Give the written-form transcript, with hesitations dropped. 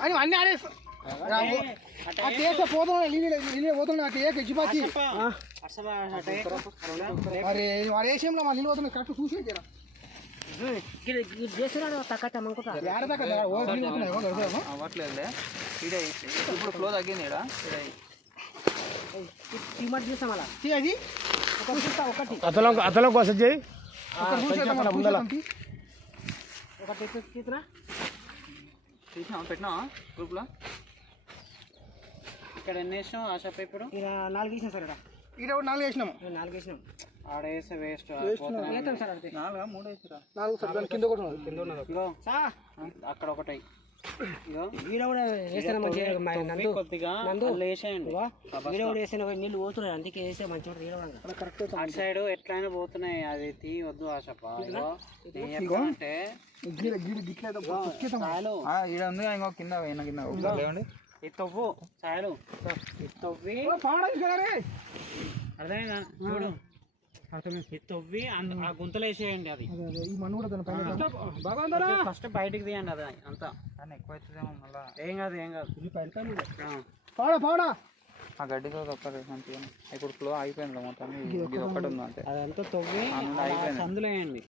అని అన్నీ ఆడేస్తా పోతున్నా అరే వాడు వేసేంలో మా నీళ్ళు పోతున్నా కరెక్ట్ చూసి చేస్తున్నాడు తగ్గట్టు అనుకుంటా అవ్వట్లేదులే ఇప్పుడు ఫ్లో తగ్గింది టీమట్ చూసాం అలా అది ఒకటి అతలో కోసం చేయి ఒకటి తీసినా పెట్టినా గ్రూప్లో ఇక్కడ ఎన్ని వేసినాం ఆశపై ఇప్పుడు ఇలా 4 వేసినాం సార్ ఈడ 4 వేసినాము 4 వేసినాం ఆడ వేస్తే వేస్ట్ వేస్తాం సార్ అడితే 3 వేసిరా 4 సార్ దాని కింద కూడా అక్కడ ఒకటి ఈడ కూడా వేస్తాను మంచిగా కొద్దిగా వేసేయండి ఈడ కూడా వేసిన నీళ్ళు పోతున్నాయి అందుకే వేస్తే మంచిగా కరెక్ట్ అటు సైడ్ ఎట్లయినా పోతున్నాయి అది తీయొద్దు ఆశప అంటే ఈడ ఉంది ఇంకో కింద లేవండి ఇది తవ్వు చాలు ఇది తవ్వి అదే చూడు ఇది తవ్వి ఆ గుంతలు వేసేయండి అది ఈ మన్ను కూడా ఫస్ట్ బయటికి తీయండి అది అంతా ఎక్కువ అవుతుందేమో మళ్ళీ ఏం కాదు పాడా ఆ గడ్డితో ఒక్కటి ఇప్పుడు ఫ్లో అయిపోయింది మొత్తం ఇది ఒక్కటి ఉంది అంతే అదంతా తవ్వి అయిపోయింది సందులో వేయండి